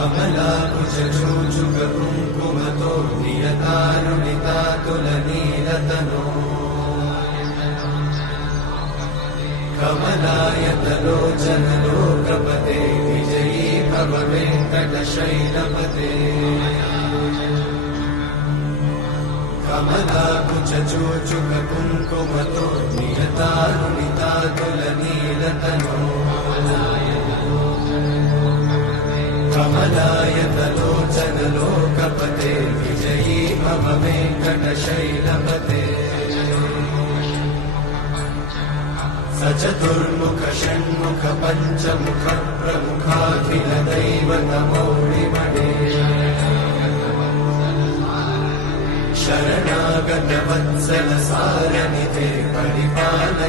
कमलाकुचूचुककुङ्कुमतो नियतारुणितातुलनीलतनो कमलायतलोचनलोकपते विजयी भव वेङ्कटशैलपते कमलाकुचूचुककुङ्कुमतो नियतारुणितातुलनीलतनो कमलायतलोचनलोकपते विजयी भव वेङ्कटशैलपते स चतुर्मुख षण्मुख पञ्चमुख प्रमुखाखिल दैवतमौलिमणे शरणागत वत्सल सारनिधे परिपालय